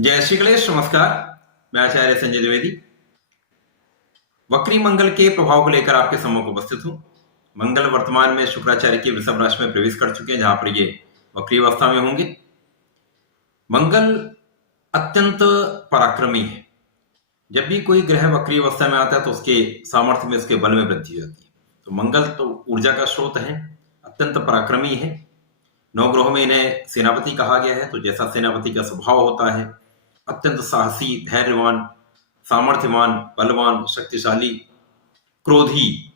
जय श्री गणेश। नमस्कार, मैं आचार्य संजय द्विवेदी वक्री मंगल के प्रभाव को लेकर आपके सम्मुख उपस्थित हूं। मंगल वर्तमान में शुक्राचार्य की वृषभ राशि में प्रवेश कर चुके हैं, जहां पर ये वक्री अवस्था में होंगे। मंगल अत्यंत पराक्रमी है। जब भी कोई ग्रह वक्री अवस्था में आता है तो उसके सामर्थ्य में, उसके बल में वृद्धि हो जाती है। तो मंगल तो ऊर्जा का स्रोत है, अत्यंत पराक्रमी है। नवग्रहों में इन्हें सेनापति कहा गया है। तो जैसा सेनापति का स्वभाव होता है, अत्यंत साहसी, धैर्यवान, सामर्थ्यवान, बलवान, शक्तिशाली, क्रोधी,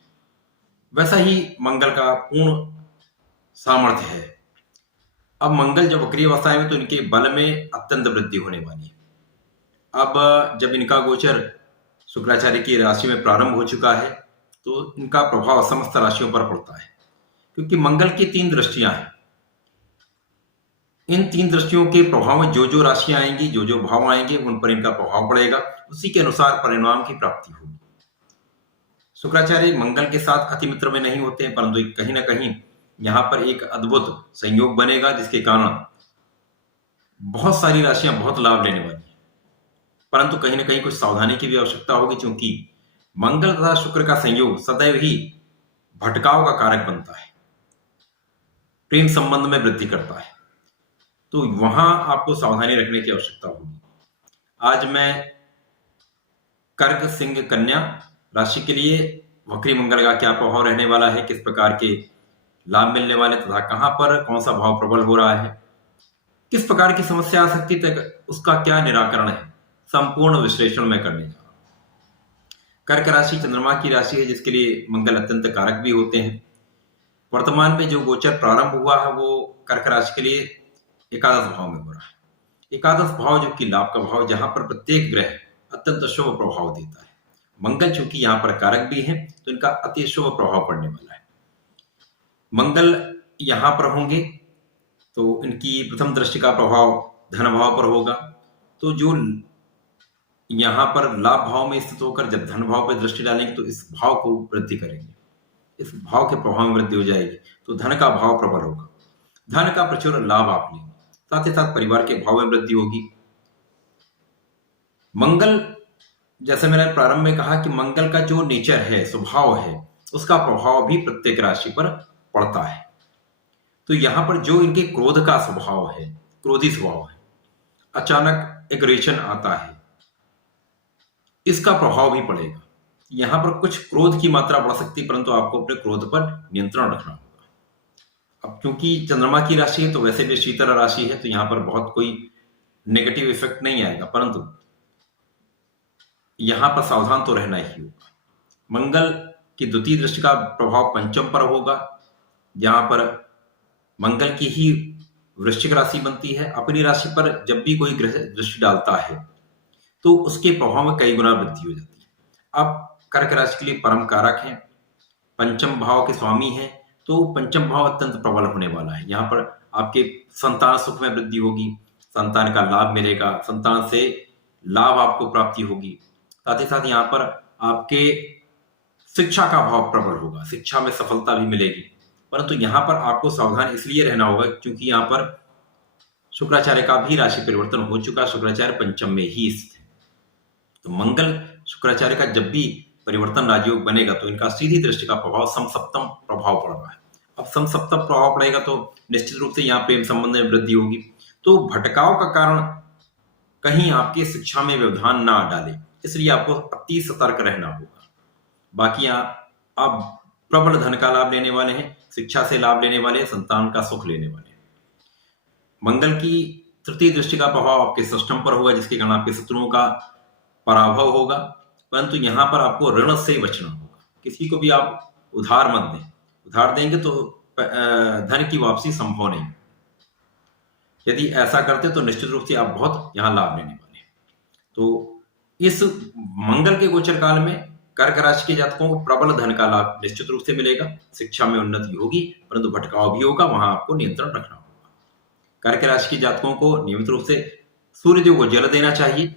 वैसा ही मंगल का पूर्ण सामर्थ्य है। अब मंगल जब वक्री अवस्था में तो इनके बल में अत्यंत वृद्धि होने वाली है। अब जब इनका गोचर शुक्राचार्य की राशि में प्रारंभ हो चुका है तो इनका प्रभाव समस्त राशियों पर पड़ता है, क्योंकि मंगल की 3 दृष्टियां हैं। इन 3 दृष्टियों के प्रभाव में जो जो राशियां आएंगी, जो जो भाव आएंगे, उन पर इनका प्रभाव पड़ेगा। उसी के अनुसार परिणाम की प्राप्ति होगी। शुक्राचार्य मंगल के साथ अति मित्र में नहीं होते हैं, परंतु कहीं ना कहीं यहां पर एक अद्भुत संयोग बनेगा, जिसके कारण बहुत सारी राशियां बहुत लाभ लेने वाली हैं। परंतु कहीं ना कहीं कुछ सावधानी की भी आवश्यकता होगी, क्योंकि मंगल तथा शुक्र का संयोग सदैव ही भटकाव का कारक बनता है, प्रेम संबंध में वृद्धि करता है। तो वहां आपको सावधानी रखने की आवश्यकता होगी। आज मैं कर्क, सिंह, कन्या राशि के लिए वक्री मंगल का क्या प्रभाव रहने वाला है, किस प्रकार के लाभ मिलने वाले, तथा कहां पर कौन सा भाव प्रबल हो रहा है, किस प्रकार की समस्या आ सकती है, उसका क्या निराकरण है, संपूर्ण विश्लेषण में करने जा रहा हूं। कर्क राशि चंद्रमा की राशि है, जिसके लिए मंगल अत्यंत कारक भी होते हैं। वर्तमान में जो गोचर प्रारंभ हुआ है वो कर्क राशि के लिए एकादश भाव में हो रहा है। एकादश भाव जो कि लाभ का भाव, जहां पर प्रत्येक ग्रह अत्यंत शुभ प्रभाव देता है। मंगल चूंकि यहां पर कारक भी है तो इनका अति शुभ प्रभाव पड़ने वाला है। मंगल यहां पर होंगे तो इनकी प्रथम दृष्टि का प्रभाव धन भाव पर होगा। तो जो यहां पर लाभ भाव में स्थित होकर जब धन भाव पर दृष्टि डालेंगे तो इस भाव को वृद्धि करेंगे, इस भाव के प्रभाव में वृद्धि हो जाएगी, तो धन का भाव प्रबल होगा, धन का प्रचुर लाभ आप लेंगे। साथ ही साथ परिवार के भाव में वृद्धि होगी। मंगल, जैसे मैंने प्रारंभ में कहा कि मंगल का जो नेचर है, स्वभाव है, उसका प्रभाव भी प्रत्येक राशि पर पड़ता है। तो यहां पर जो इनके क्रोध का स्वभाव है, क्रोधी स्वभाव है, अचानक एग्रेशन आता है, इसका प्रभाव भी पड़ेगा। यहां पर कुछ क्रोध की मात्रा बढ़ सकती है, परंतु आपको अपने क्रोध पर नियंत्रण रखना होगा। अब क्योंकि चंद्रमा की राशि है तो वैसे भी शीतल राशि है, तो यहां पर बहुत कोई नेगेटिव इफेक्ट नहीं आएगा, परंतु यहां पर सावधान तो रहना ही होगा। मंगल की द्वितीय दृष्टि का प्रभाव पंचम पर होगा, जहां पर मंगल की ही वृश्चिक राशि बनती है। अपनी राशि पर जब भी कोई ग्रह दृष्टि डालता है तो उसके प्रभाव में कई गुना वृद्धि हो जाती है। अब कर्क राशि के लिए परम कारक है, पंचम भाव के स्वामी है, तो पंचम भाव अत्यंत प्रबल होने वाला है। यहाँ पर आपके संतान सुख में वृद्धि होगी, संतान का लाभ मिलेगा, संतान से लाभ आपको प्राप्ति होगी। साथ ही साथ यहाँ पर आपके शिक्षा का भाव प्रबल होगा, शिक्षा में सफलता भी मिलेगी। परंतु यहाँ पर आपको सावधान इसलिए रहना होगा क्योंकि यहाँ पर शुक्राचार्य का भी राशि परिवर्तन हो चुका, शुक्राचार्य पंचम में ही स्थित है। तो मंगल शुक्राचार्य का जब भी परिवर्तन राजयोग बनेगा तो इनका सीधी दृष्टि का प्रभाव समसप्तम प्रभाव पड़ रहा है। अब समसप्तम प्रभाव पड़ेगा तो निश्चित रूप से यहाँ प्रेम संबंध में वृद्धि होगी। तो भटकाव का कारण कहीं आपके शिक्षा में व्यवधान ना डाले, इसलिए आपको अति सतर्क रहना होगा। बाकी आप प्रबल धन का लाभ लेने वाले हैं, शिक्षा से लाभ लेने वाले हैं, संतान का सुख लेने वाले हैं। मंगल की तृतीय दृष्टि का प्रभाव आपके सिस्टम पर होगा, जिसके कारण आपके शत्रुओं का पराभव होगा। परंतु यहां पर आपको ऋण से बचना होगा, किसी को भी आप उधार मत दें। उधार देंगे तो धन की वापसी संभव नहीं। यदि ऐसा करते तो निश्चित रूप से आप बहुत यहां लाभ लेने वाले हैं। तो इस मंगल के गोचर काल में कर्क राशि के जातकों को प्रबल धन का लाभ निश्चित रूप से मिलेगा, शिक्षा में उन्नति होगी, परंतु भटकाव भी होगा, वहां आपको नियंत्रण रखना होगा। कर्क राशि के जातकों को नियमित रूप से सूर्यदेव को जल देना चाहिए,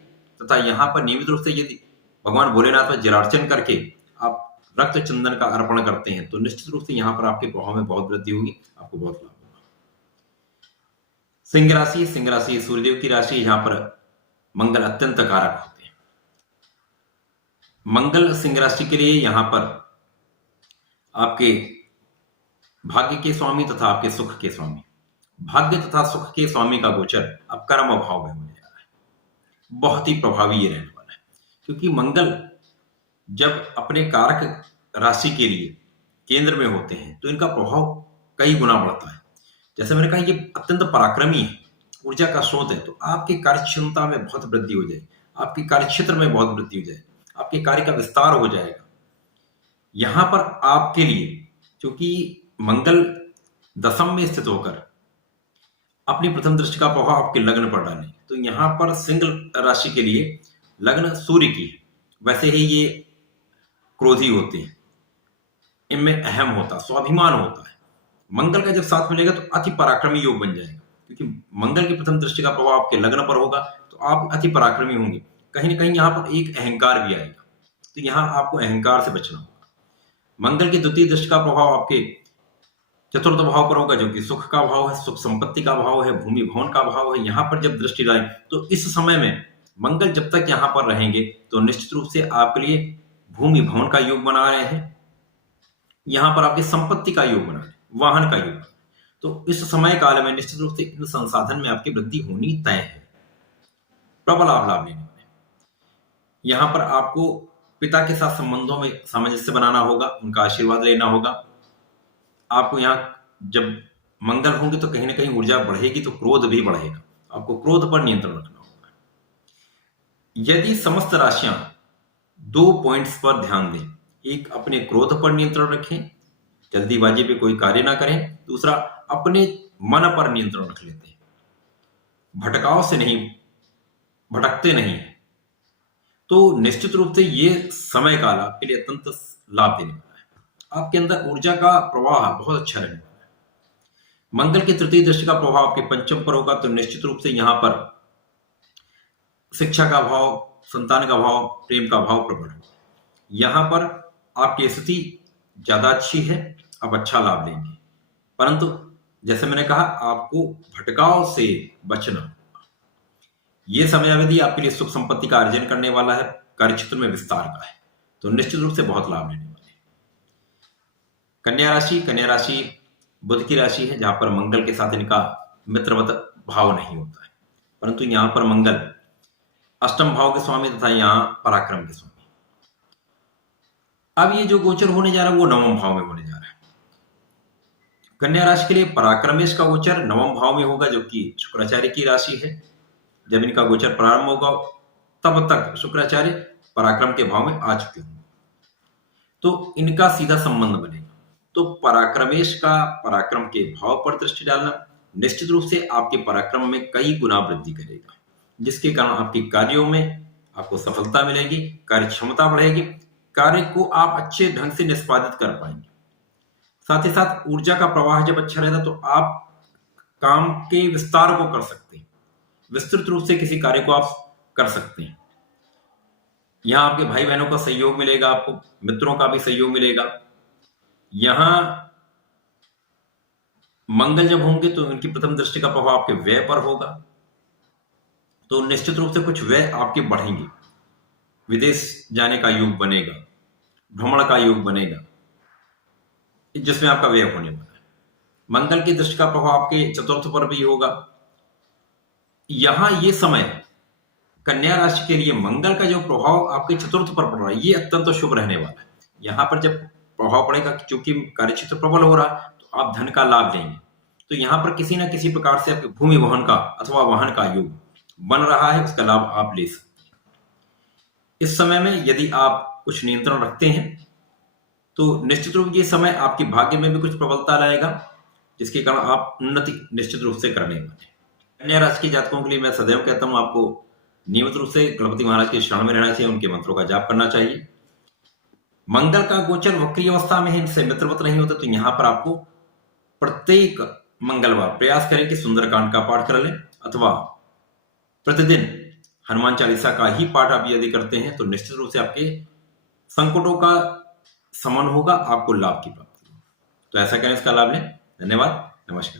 तथा यहाँ पर नियमित रूप से यदि भगवान भोलेनाथ में जलार्चन करके आप रक्त चंदन का अर्पण करते हैं तो निश्चित रूप से यहाँ पर आपके प्रभाव में बहुत वृद्धि होगी, आपको बहुत लाभ होगा। सिंह राशि सूर्यदेव की राशि, यहाँ पर मंगल अत्यंत कारक होते हैं। मंगल सिंह राशि के लिए यहां पर आपके भाग्य के स्वामी तथा आपके सुख के स्वामी, भाग्य तथा सुख के स्वामी का गोचर अब कर्म भाव में होने जा रहा है। बहुत ही प्रभावी ये रहने वाला है, क्योंकि मंगल जब अपने कारक राशि के लिए केंद्र में होते हैं तो इनका प्रभाव कई गुना बढ़ता है। जैसे मैंने कहा, ये अत्यंत पराक्रमी है, ऊर्जा का स्रोत है, तो आपकी कार्य क्षमता में बहुत वृद्धि हो जाएगी, आपके कार्य क्षेत्र में बहुत वृद्धि हो जाएगी, आपके कार्य का विस्तार हो जाएगा। यहां पर आपके लिए, क्योंकि मंगल दशम में स्थित होकर अपनी प्रथम दृष्टि का प्रभाव आपके लग्न पर डालें, तो यहां पर सिंह राशि के लिए लग्न सूर्य की है। वैसे ही ये क्रोधी होते हैं, इनमें अहम होता, स्वाभिमान होता है। मंगल का जब साथ मिलेगा तो अति पराक्रमी योग बन जाएगा, क्योंकि मंगल की प्रथम दृष्टि का प्रभाव आपके लग्न पर होगा तो आप अति पराक्रमी होंगे। कहीं ना कहीं यहाँ पर एक अहंकार भी आएगा, तो यहाँ आपको अहंकार से बचना होगा। मंगल की द्वितीय दृष्टि का प्रभाव आपके चतुर्थ भाव पर होगा, जो कि सुख का भाव है, सुख संपत्ति का भाव है, भूमि भवन का भाव है। यहाँ पर जब दृष्टि डालें तो इस समय में मंगल जब तक यहाँ पर रहेंगे तो निश्चित रूप से आपके लिए भूमि भवन का योग बना रहे हैं, यहाँ पर आपकी संपत्ति का योग बना रहे हैं, वाहन का योग। तो इस समय काल में निश्चित रूप से इन संसाधन में आपकी वृद्धि होनी तय है, प्रबल लाभ लेने वाले। यहाँ पर आपको पिता के साथ संबंधों में सामंजस्य बनाना होगा, उनका आशीर्वाद लेना होगा। आपको यहाँ जब मंगल होंगे तो कहीं ना कहीं ऊर्जा बढ़ेगी, तो क्रोध भी बढ़ेगा, आपको क्रोध पर नियंत्रण रखना होगा। यदि समस्त राशियां 2 पॉइंट्स पर ध्यान दें, एक अपने क्रोध पर नियंत्रण रखें, जल्दीबाजी पे कोई कार्य ना करें, दूसरा अपने मन पर नियंत्रण रख लेते हैं, भटकाव से नहीं, भटकते नहीं है, तो निश्चित रूप से ये समय काल आपके लिए अत्यंत लाभ देने वाला है। आपके अंदर ऊर्जा का प्रवाह बहुत अच्छा रहने वाला है। मंगल की तृतीय दृष्टि का प्रभाव आपके पंचम पर होगा, तो निश्चित रूप से यहां पर शिक्षा का भाव, संतान का भाव, प्रेम का भाव प्रबल होगा। यहां पर आपकी स्थिति ज्यादा अच्छी है, आप अच्छा लाभ लेंगे, परंतु जैसे मैंने कहा, आपको भटकाव से बचना होगा। यह समयावधि आपके लिए सुख संपत्ति का अर्जन करने वाला है, कार्य क्षेत्र में विस्तार का है, तो निश्चित रूप से बहुत लाभ लेने वाले हैं। कन्या राशि बुध की राशि है, जहां पर मंगल के साथ इनका मित्रवत भाव नहीं होता है, परंतु यहां पर मंगल अष्टम भाव के स्वामी तथा यहां पराक्रम के स्वामी। अब ये जो गोचर होने जा रहा है वो नवम भाव में होने जा रहा है। कन्या राशि के लिए पराक्रमेश का गोचर नवम भाव में होगा, जो कि शुक्राचार्य की राशि है। जब इनका गोचर प्रारंभ होगा तब तक शुक्राचार्य पराक्रम के भाव में आ चुके होंगे, तो इनका सीधा संबंध बनेगा। तो पराक्रमेश का पराक्रम के भाव पर दृष्टि डालना निश्चित रूप से आपके पराक्रम में कई गुना वृद्धि करेगा, जिसके कारण आपके कार्यों में आपको सफलता मिलेगी, कार्य क्षमता बढ़ेगी, कार्य को आप अच्छे ढंग से निष्पादित कर पाएंगे। साथ ही साथ ऊर्जा का प्रवाह जब अच्छा रहता तो आप काम के विस्तार को कर सकते हैं, विस्तृत रूप से किसी कार्य को आप कर सकते हैं। यहां आपके भाई बहनों का सहयोग मिलेगा, आपको मित्रों का भी सहयोग मिलेगा। यहां मंगल जब होंगे तो उनकी प्रथम दृष्टि का प्रभाव आपके व्यय पर होगा, तो निश्चित रूप से कुछ व्यय आपके बढ़ेंगे, विदेश जाने का योग बनेगा, भ्रमण का योग बनेगा, जिसमें आपका व्यय होने वाला है। मंगल की दृष्टि का प्रभाव आपके चतुर्थ पर भी होगा। यहां ये समय कन्या राशि के लिए मंगल का जो प्रभाव आपके चतुर्थ पर पड़ रहा है, ये अत्यंत शुभ रहने वाला है। यहां पर जब प्रभाव पड़ेगा, क्योंकि कार्यक्षेत्र प्रबल हो रहा है, तो आप धन का लाभ लेंगे। तो यहां पर किसी न किसी प्रकार से आपके भूमि भवन का अथवा वाहन का योग बन रहा है, उसका लाभ आप ले सकते हैं। इस समय में यदि आप कुछ नियंत्रण रखते हैं तो निश्चित रूप से ये समय आपके भाग्य में भी कुछ प्रबलता लाएगा, जिसके कारण आप उन्नति निश्चित रूप से करने वाले हैं। कन्या राशि के जातकों के लिए मैं सदैव कहता हूं, आपको नियमित रूप से गणपति महाराज के शरण में रहना चाहिए, उनके मंत्रों का जाप करना चाहिए। मंगल का गोचर वक्री अवस्था में है, इनसे मित्रवत नहीं होता, तो यहां पर आपको प्रत्येक मंगलवार प्रयास करें कि सुंदरकांड का पाठ कर लें, अथवा प्रतिदिन हनुमान चालीसा का ही पाठ आप यदि करते हैं तो निश्चित रूप से आपके संकटों का समन होगा, आपको लाभ की प्राप्ति होगी। तो ऐसा करें, इसका लाभ लें। धन्यवाद, नमस्कार।